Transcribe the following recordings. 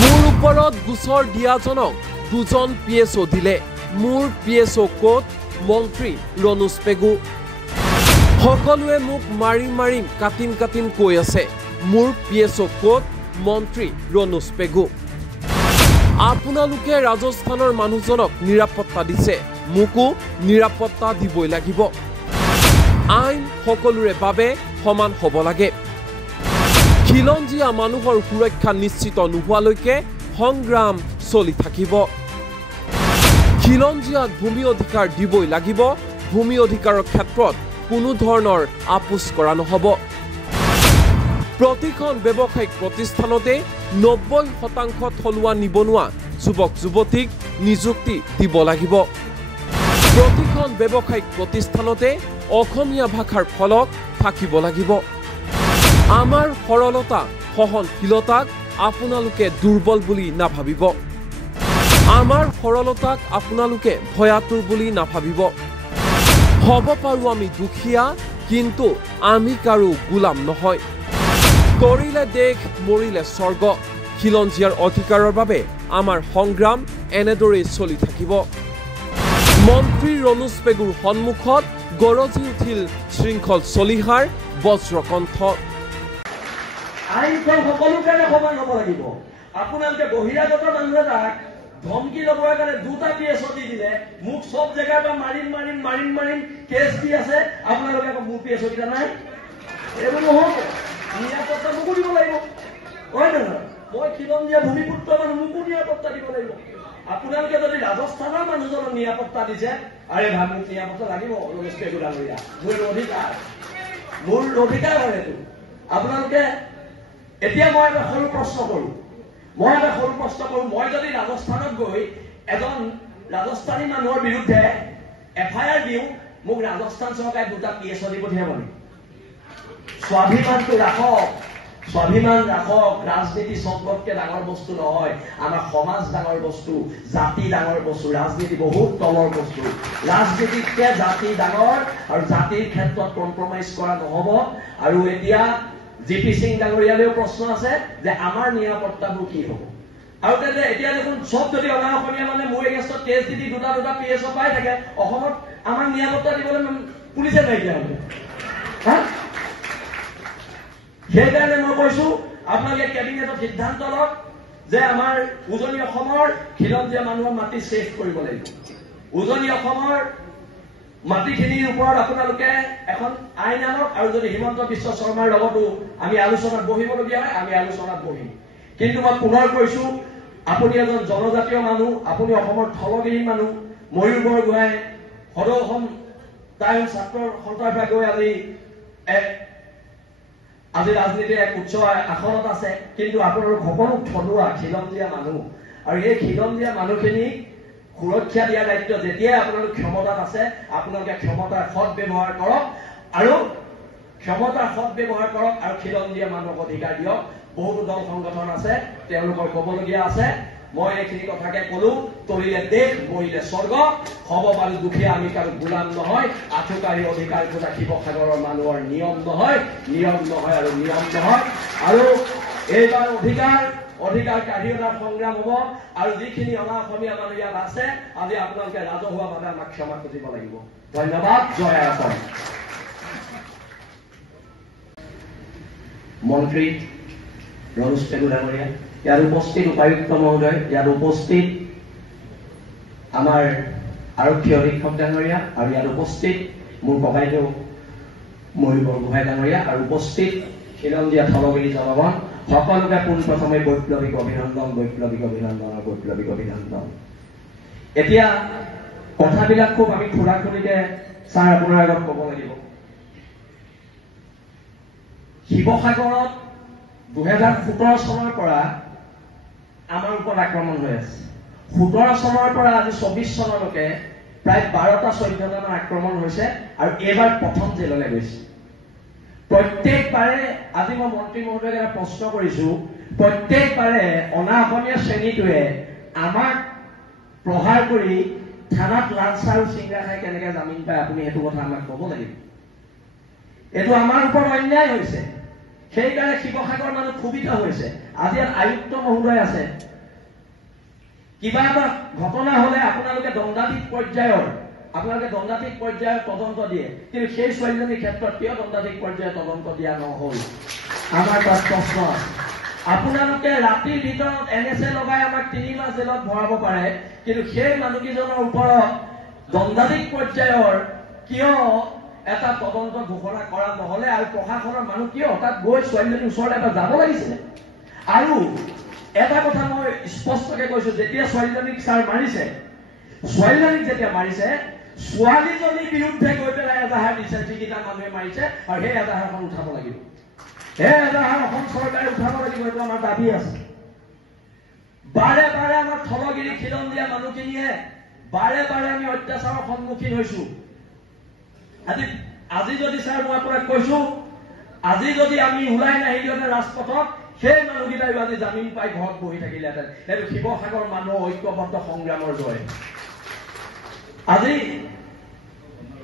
মোৰ ওপৰত গোচৰ দিয়াজনক দুজন PSO দিলে মোৰ PSO কোট মন্ত্ৰী ৰনোজ পেগু সকলোৱে মোক মাৰিম কাটিম কৈ আছে মোৰ PSO কোট মন্ত্ৰী ৰনোজ পেগু আপোনালোকে ৰাজস্থানৰ মানুহজনক নিৰাপত্তা দিছে মোকো নিৰাপত্তা দিবই লাগিব আইন সকলোৰে বাবে সমান হ'ব লাগে খিলঞ্জীয়া মানুহৰ সুৰক্ষা নিশ্চিত নোহোৱালৈকে সংগ্ৰাম চলি থাকিব খিলঞ্জীয়াক ভূমি অধিকাৰ দিবই লাগিব ভূমি অধিকাৰৰ ক্ষেত্ৰত কোনো ধৰণৰ আপোচ কৰা নহ'ব প্ৰতিখন ব্যৱসায়িক প্ৰতিষ্ঠানতে 90% থলুৱা নিবনুৱা যুৱক যুৱতীক নিযুক্তি দিব লাগিব প্ৰতিখন ব্যৱসায়িক প্ৰতিষ্ঠানতে অসমীয়া ভাষাৰ ফলক থাকিব লাগিব আমাৰ সৰলতা সহনশীলতাক আপোনালোকে দুৰ্বল বুলি নাভাবিব আমাৰ সৰলতাক আপোনালোকে ভয়াতুৰ বুলি নাভাবিব হ'ব পাৰো আমি দুখীয়া কিন্তু আমি কাৰো গোলাম নহয় কৰিলে দেশ মৰিলে স্বৰ্গ খিলঞ্জীয়াৰ অধিকাৰৰ বাবে আমাৰ সংগ্ৰাম এনেদৰেই চলি থাকিব মন্ত্ৰী ৰনোজ পেগুৰ সন্মুখত গৰজি উঠিল শৃংখল চলিহাৰ বজ্ৰকণ্ঠ আইনখন সকলো কাৰণে সমান হ'ব লাগিব আপোনালোকে বহিৰাগত মানুহ এটাক ধমকি ল'বৰ কাৰণে দুটা PSO দি দিলে মোক সব জেগাৰ পৰা মাৰিম কেছ দি আছে আপোনালোকে আকৌ মোৰ PSO কেইটা নাই এইবোৰ নহ'ব নিৰাপত্তা মোকো দিব লাগিব হয় নহয় মই খিলঞ্জীয়া ভূমিপুত্ৰ মানুহ মোকো নিৰাপত্তা দিব লাগিব আপোনালোকে যদি ৰাজস্থানৰ মানুহজনক নিৰাপত্তা দিছে আৰে ভাই মোক নিৰাপত্তা লাগিব ৰমেশ পেগু ডাঙৰীয়া মোৰ অধিকাৰ হয় এইটো আপোনালোকে এতিয়া মই এটা সৰু প্ৰশ্ন কৰোঁ মই যদি ৰাজস্থানত গৈ এজন ৰাজস্থানী মানুহৰ বিৰুদ্ধে FIR দিওঁ মোক ৰাজস্থান চৰকাৰে দুটা PSO দি পঠিয়াব নেকি স্বাভিমানটো ৰাখক ৰাজনীতি চবতকৈ ডাঙৰ বস্তু নহয় আমাৰ সমাজ ডাঙৰ বস্তু জাতি ডাঙৰ বস্তু ৰাজনীতি বহুত তলৰ বস্তু ৰাজনীতিতকৈ জাতি ডাঙৰ আৰু জাতিৰ ক্ষেত্ৰত কম্প্ৰমাইজ কৰা নহ'ব আৰু এতিয়া GP সিং ডাঙৰীয়ালৈও প্ৰশ্ন আছে যে আমাৰ নিৰাপত্তাবোৰ কি হ'ব আৰু এতিয়া দেখোন চব যদি অনা অসমীয়া মানে মোৰ এগেইনষ্টত কেছ দি দুটা PSO পাই থাকে অসমত আমাৰ নিৰাপত্তা দিবলৈ পুলিচে নাইকিয়া হ'ব সেইকাৰণে মই কৈছো আপোনালোকে কেবিনেটত সিদ্ধান্ত লওক যে আমাৰ উজনি অসমৰ খিলঞ্জীয়া মানুহৰ মাটি ছেভ কৰিব লাগিব উজনি অসমৰ মাটিখিনিৰ ওপৰত আপোনালোকে এখন আইন আনক আৰু যদি হিমন্ত বিশ্ব শৰ্মাৰ লগতো আমি আলোচনাত বহিবলগীয়া হয় আমি আলোচনাত বহিম কিন্তু মই পুনৰ কৈছো আপুনি এজন জনজাতীয় মানুহ আপুনি অসমৰ থলগিৰি মানুহ ময়ূৰ বৰগোহাঁই সদৌ অসম তাইল ছাত্ৰ সন্থাৰ পৰা গৈ আজি ৰাজনীতিৰ এক উচ্চ আসনত আছে কিন্তু আপোনালোক সকলো থলুৱা খিলঞ্জীয়া মানুহ আৰু এই খিলঞ্জীয়া মানুহখিনিক সুৰক্ষা দিয়া দায়িত্ব যেতিয়াই আপোনালোক ক্ষমতাত আছে আপোনালোকে ক্ষমতাৰ সৎ ব্যৱহাৰ কৰক আৰু খিলঞ্জীয়া মানুহক অধিকাৰ দিয়ক বহুতো দল সংগঠন আছে তেওঁলোকৰ ক'বলগীয়া আছে মই এইখিনি কথাকে ক'লো তলিলে দেশ মৰিলে স্বৰ্গ হ'ব পাৰো দুখীয়া আমি কাৰো গোলাম নহয় আঠুকাৰী অধিকাৰ খোজা শিৱসাগৰৰ মানুহৰ নিয়ম নহয় আৰু এইবাৰ অধিকাৰ কাঢ়িওনাৰ সংগ্ৰাম হ'ব আৰু যিখিনি অনা অসমীয়া মানুহ ইয়াত আছে আজি আপোনালোকে ৰাজহুৱাভাৱে আমাক ক্ষমা খুজিব লাগিব ধন্যবাদ জয় আছাম মন্ত্ৰী ৰনোজ পেগু ডাঙৰীয়া ইয়াৰ উপস্থিত উপায়ুক্ত মহোদয় ইয়াত উপস্থিত আমাৰ আৰক্ষী অধীক্ষক ডাঙৰীয়া আৰু ইয়াত উপস্থিত মোৰ ককাইদেউ ময়ূৰ বৰগোহাঁই ডাঙৰীয়া আৰু উপস্থিত খিলঞ্জীয়া থলগিৰি জনগণ সকলোকে পোনপ্ৰথমে বৈপ্লৱিক অভিনন্দন এতিয়া কথাবিলাক খুব আমি খুৰাখুৰিকে ছাৰ আপোনাৰ আগত ক'ব লাগিব শিৱসাগৰত 2017 চনৰ পৰা আমাৰ ওপৰত আক্ৰমণ হৈ আছে 17 চনৰ পৰা আজি 24 চনলৈকে প্ৰায় 12-14টা আক্ৰমণ হৈছে আৰু এইবাৰ প্ৰথম জেললৈ গৈছে প্ৰত্যেকবাৰে আজি মই মন্ত্ৰী মহোদয়ক এটা প্ৰশ্ন কৰিছো প্ৰত্যেকবাৰে অনা অসমীয়া শ্ৰেণীটোৱে আমাক প্ৰহাৰ কৰি থানাত লাঞ্চ আৰু চিংৰা খাই কেনেকৈ জামিন পায় আপুনি সেইটো কথা আমাক ক'ব লাগিব এইটো আমাৰ ওপৰত অন্যায় হৈছে সেইকাৰণে শিৱসাগৰ মানুহ ক্ষোভিত হৈছে। আজি আয়ুক্ত মহোদয় আছে, কিবা এটা ঘটনা হলে আপোনালোকে দণ্ডাধীশ পৰ্যায়ৰ তদন্ত দিয়ে, কিন্তু সেই ছোৱালীজনীৰ ক্ষেত্ৰত কিয় দণ্ডাধীশ পৰ্যায়ৰ তদন্ত দিয়া নহল? আমাৰ তাত প্ৰশ্ন আছে। আপোনালোকে ৰাতিৰ ভিতৰত NSA লগাই আমাক 3 মাহ জেলত ভৰাব পাৰে, কিন্তু সেই মানুহকেইজনৰ ওপৰত দণ্ডাধীশ পৰ্যায়ৰ কিয় এটা তদন্ত ঘোষণা কৰা নহলে? আৰু প্ৰশাসনৰ মানুহ কিয় তাত গৈ ছোৱালীজনীৰ ওচৰলৈ এবাৰ যাব লাগিছিলে? আৰু এটা কথা মই স্পষ্টকে কৈছো, যেতিয়া ছোৱালীজনীক মাৰিছে, ছোৱালীজনীৰ বিৰুদ্ধে গৈ পেলাই এজাহাৰ দিছে, যিকেইটা মানুহে মাৰিছে, আৰু সেই এজাহাৰখন উঠাব লাগিব। সেই এজাহাৰ অসম চৰকাৰে উঠাব লাগিব, এইটো আমাৰ দাবী আছে। বাৰে বাৰে আমাৰ থলগিৰি খিলঞ্জীয়া মানুহখিনিয়ে বাৰে বাৰে আমি অত্যাচাৰৰ সন্মুখীন হৈছো। আজি যদি ছাৰ মই আপোনাক কৈছো, আজি যদি আমি ওলাই নাহিলোহেঁতেন ৰাজপথত, সেই মানুহকেইটাই আজি জামিন পাই ঘৰত বহি থাকিলেহেঁতেন। সেইটো শিৱসাগৰ মানুহৰ ঐক্যবদ্ধ সংগ্ৰামৰ জয়। আজি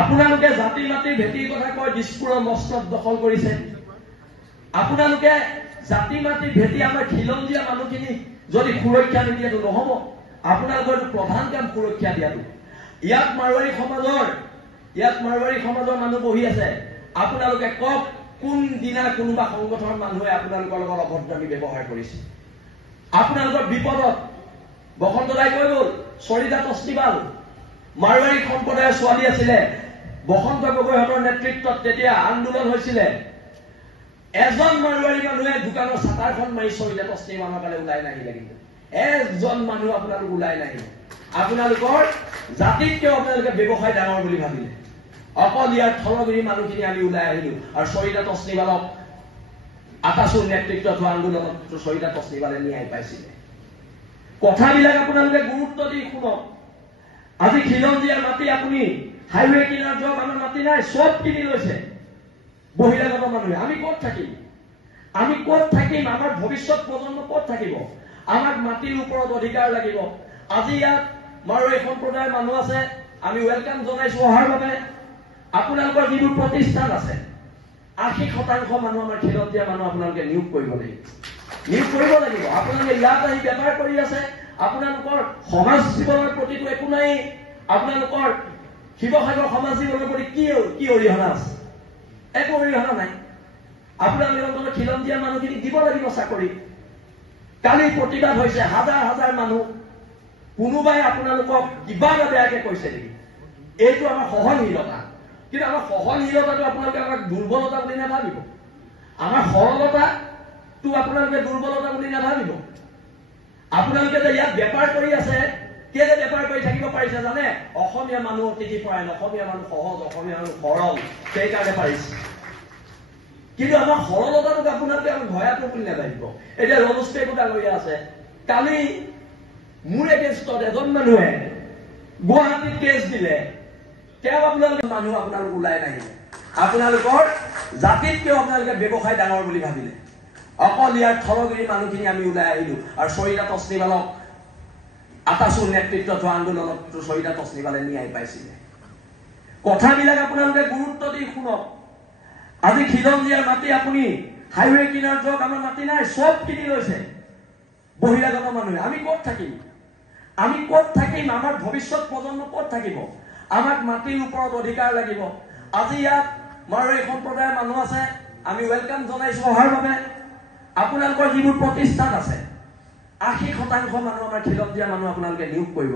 আপোনালোকে জাতি মাতি ভেটিৰ কথা কৈ দিছপুৰৰ মস্তত দখল কৰিছে। আপোনালোকে জাতি মাতি ভেটি আমাৰ খিলঞ্জীয়া মানুহখিনি যদি সুৰক্ষা নিদিয়েতো নহব। আপোনালোকৰ প্ৰধান কাম সুৰক্ষা দিয়াটো। ইয়াত মাৰোৱাৰী সমাজৰ মানুহ বহি আছে। আপোনালোকে কওক, কোনদিনা কোনোবা সংগঠনৰ মানুহে আপোনালোকৰ লগত অভদ্ৰামী ব্যৱহাৰ কৰিছে? আপোনালোকৰ বিপদত বসন্ত দাই কৈ গল, চৰিতা তছনিবাল মাৰোৱাৰী সম্প্ৰদায়ৰ ছোৱালী আছিলে, বসন্ত গগৈহঁতৰ নেতৃত্বত তেতিয়া আন্দোলন হৈছিলে। এজন মাৰোৱাৰী মানুহে দোকানৰ চাটাৰখন মাৰি চৰিতা তছনিবালৰ কাৰণে ওলাই নাহিলে। কিন্তু এজন মানুহ আপোনালোক ওলাই নাহিলে। আপোনালোকৰ জাতিত কিয় আপোনালোকে ব্যৱসায় ডাঙৰ বুলি ভাবিলে? অকল ইয়াৰ থলগিৰি মানুহখিনি আমি ওলাই আহিলো, আৰু চৰিতা তছনিবালক আতাচুৰ নেতৃত্বত হোৱা আন্দোলনত চৰিতা তছনিবালে ন্যায় পাইছিলে। কথাবিলাক আপোনালোকে গুৰুত্ব দি শুনক। আজি খিলঞ্জীয়াৰ মাটি আপুনি হাইৱে কিনাৰ যাওক, আমাৰ মাটি নাই, চব কিনি লৈছে বহিৰাগত মানুহে। আমি ক'ত থাকিম? আমাৰ ভৱিষ্যত প্ৰজন্ম ক'ত থাকিব? আমাক মাটিৰ ওপৰত অধিকাৰ লাগিব। আজি ইয়াত মাৰোৱাৰী সম্প্ৰদায়ৰ মানুহ আছে, আমি ৱেলকাম জনাইছো অহাৰ বাবে। আপোনালোকৰ যিবোৰ প্ৰতিষ্ঠান আছে, 80% মানুহ আমাৰ খিলঞ্জীয়া মানুহ আপোনালোকে নিয়োগ কৰিব লাগিব। আপোনালোকে ইয়াত আহি বেপাৰ কৰি আছে, আপোনালোকৰ সমাজ জীৱনৰ প্ৰতিটো একো নাই। আপোনালোকৰ শিৱসাগৰ সমাজ জীৱনৰ প্ৰতি কি অৰিহণা আছে? একো অৰিহণা নাই। আপোনালোকে অন্তত খিলঞ্জীয়া মানুহখিনিক দিব লাগিব চাকৰি। কালি প্ৰতিবাদ হৈছে, হাজাৰ মানুহ। কোনোবাই আপোনালোকক কিবা এটা বেয়াকে কৈছে নেকি? এইটো আমাৰ সহনশীলতা। কিন্তু আমাৰ সহনশীলতাটো আপোনালোকে আমাক দুৰ্বলতা বুলি নাভাবিব। আমাৰ সৰলতাটো আপোনালোকে দুৰ্বলতা বুলি নাভাবিব। আপোনালোকে যে ইয়াত বেপাৰ কৰি আছে, কেলে বেপাৰ কৰি থাকিব পাৰিছে জানে? অসমীয়া মানুহ অতিথি পৰায়ণ, অসমীয়া মানুহ সহজ, অসমীয়া মানুহ সৰল, সেইকাৰণে পাৰিছে। কিন্তু আমাৰ সৰলতাটোক আপোনালোকে আমাক ভয়াটো বুলি নাভাবিব। এতিয়া ৰলষ্টেকো ডাঙৰীয়া আছে, কালি মোৰ এগেইনষ্টত এজন মানুহে গুৱাহাটীত কেছ দিলে। তেওঁ আপোনালোকে আপোনালোক ওলাই নাহিলে। আপোনালোকৰ জাতিত কিয় আপোনালোকে ব্যৱসায় ডাঙৰ বুলি ভাবিলে? অকল ইয়াৰ থলগিৰি মানুহখিনি আমি ওলাই আহিলো, আৰু চৰিতা তছনিবালক আতাচুৰ নেতৃত্বত হোৱা আন্দোলনত চৰিতা তছনিবালে ন্যায় পাইছিলে। কথাবিলাক আপোনালোকে গুৰুত্ব দি শুনক। আজি খিলঞ্জীয়াৰ মাটি আপুনি হাইৱে কিনাৰ যাওক, আমাৰ মাটি নাই, চব কিনি লৈছে বহিৰাগত মানুহে। আমি ক'ত থাকিম? আমাৰ ভৱিষ্যত প্ৰজন্ম ক'ত থাকিব? আমাক মাটিৰ ওপৰত অধিকাৰ লাগিব। আজি ইয়াত মাৰোৱাৰী সম্প্ৰদায়ৰ মানুহ আছে, আমি ৱেলকাম জনাইছো অহাৰ বাবে। আপোনালোকৰ যিবোৰ প্ৰতিষ্ঠান আছে, 80% মানুহ আমাৰ খিলঞ্জীয়া মানুহ আপোনালোকে নিয়োগ কৰিব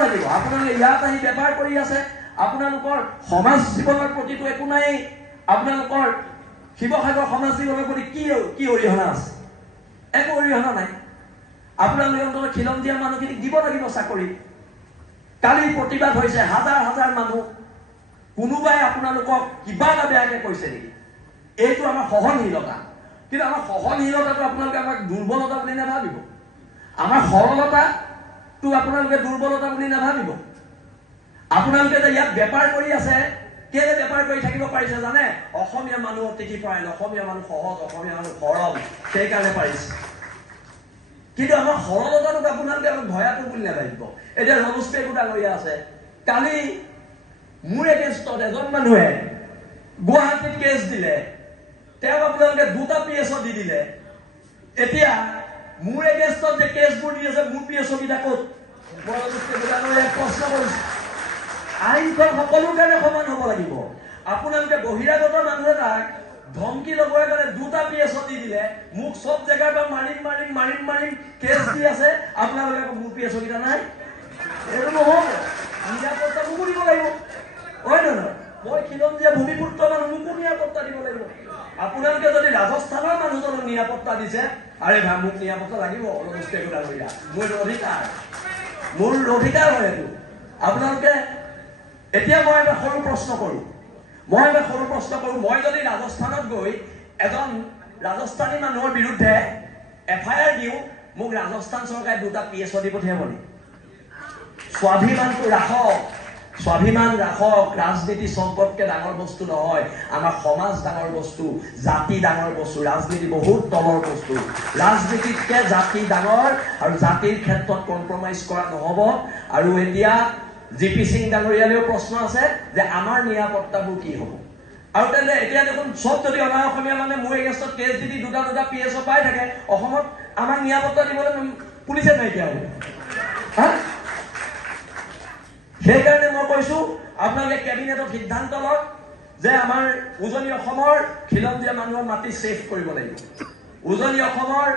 লাগিব। আপোনালোকে ইয়াত আহি বেপাৰ কৰি আছে, আপোনালোকৰ সমাজ জীৱনৰ প্ৰতিটো একো নাই। আপোনালোকৰ শিৱসাগৰ সমাজ জীৱনৰ প্ৰতি কি অৰিহণা আছে? একো অৰিহণা নাই। আপোনালোকে অন্তত খিলঞ্জীয়া মানুহখিনিক দিব লাগিব চাকৰি। কালি প্ৰতিবাদ হৈছে, হাজাৰ মানুহ। কোনোবাই আপোনালোকক কিবা এটা বেয়াকে কৈছে নেকি? এইটো আমাৰ সহনশীলতা। কিন্তু আমাৰ সহনশীলতাটো আপোনালোকে আমাক দুৰ্বলতা বুলি নাভাবিব। আমাৰ সৰলতাটো আপোনালোকে দুৰ্বলতা বুলি নাভাবিব। আপোনালোকে যে ইয়াত বেপাৰ কৰি আছে, কেলে বেপাৰ কৰি থাকিব পাৰিছে জানে? অসমীয়া মানুহ অতিথি পৰায়ণ, অসমীয়া মানুহ সহজ, অসমীয়া মানুহ সৰল, সেইকাৰণে পাৰিছে। কিন্তু আমাৰ সৰলতাটোক আপোনালোকে আমাক ভয়াটো বুলি নাভাবিব। এতিয়া ৰলষ্টেকো ডাঙৰীয়া আছে, কালি মোৰ এগেইনষ্টত এজন মানুহে গুৱাহাটীত কেছ দিলে। তেওঁক আপোনালোকে 2টা PSO দি দিলে এতিয়া মোৰ এগেইনষ্টত যে কেছবোৰ দি আছে মোৰ PSO কেইটা ক'ত মই প্ৰশ্ন কৰিছো আইনখন সকলোৰ কাৰণে সমান হ'ব লাগিব আপোনালোকে বহিৰাগত মানুহ এটাক ধমকি লগোৱাৰ কাৰণে 2টা PSO দি দিলে মোক সব জেগাৰ পৰা মাৰিম কেছ দি আছে আপোনালোকে মোৰ PSO কেইটা নাই এইটো নহ'ব নিৰাপত্তা মোকো দিব লাগিব হয় নহয় মই খিলঞ্জীয়া ভূমিপুত্ৰ মানুহ মোকো নিৰাপত্তা দিব লাগিব আপোনালোকে যদি ৰাজস্থানৰ মানুহজনক নিৰাপত্তা দিছে আৰে ভাই মোক নিৰাপত্তা লাগিব মোৰ অধিকাৰ হয় এইটো আপোনালোকে এতিয়া মই এটা সৰু প্ৰশ্ন কৰোঁ মই যদি ৰাজস্থানত গৈ এজন ৰাজস্থানী মানুহৰ বিৰুদ্ধে FIR দিওঁ মোক ৰাজস্থান চৰকাৰে 2টা PSO দি পঠিয়াব নেকি স্বাভিমান ৰাখক ৰাজনীতি সম্পৰ্কে ডাঙৰ বস্তু নহয় আমাৰ সমাজ ডাঙৰ বস্তু জাতি ডাঙৰ বস্তু ৰাজনীতি বহুত তলৰ বস্তু ৰাজনীতিতকে জাতি ডাঙৰ আৰু জাতিৰ ক্ষেত্ৰত কম্প্ৰমাইজ কৰা নহ'ব আৰু এতিয়া GP সিং ডাঙৰীয়ালেও প্ৰশ্ন আছে যে আমাৰ নিৰাপত্তাবোৰ কি হ'ব আৰু তেনে এতিয়া দেখোন সব যদি অনা অসমীয়া মানে মোৰ এগেইনষ্টত কেছ দি 2টা PSO পাই থাকে অসমত আমাক নিৰাপত্তা দিবলৈ পুলিচে নাইকিয়া হ'ব সেইকাৰণে মই কৈছো আপোনালোকে কেবিনেটত সিদ্ধান্ত লওক যে আমাৰ উজনি অসমৰ খিলঞ্জীয়া মানুহৰ মাটি সেফ কৰিব লাগিব উজনি অসমৰ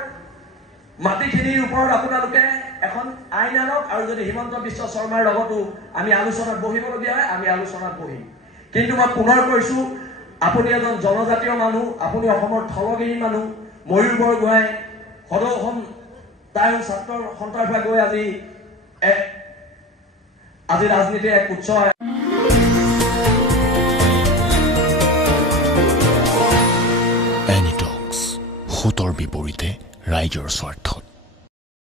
মাটিখিনিৰ ওপৰত আপোনালোকে এখন আইন আনক আৰু যদি হিমন্ত বিশ্ব শৰ্মাৰ লগতো আমি আলোচনাত বহিবলগীয়া হয় আমি আলোচনাত বহিম কিন্তু মই পুনৰ কৈছো আপুনি এজন জনজাতীয় মানুহ আপুনি অসমৰ থলগিৰি মানুহ ময়ূৰ বৰগোহাঁই সদৌ অসম তাইৰ ছাত্ৰৰ সন্তাৰ গৈ আজি ৰাজনীতিৰ এক উৎস এনিটক্স, সোঁতৰ বিপৰীতে ৰাইজৰ স্বাৰ্থত।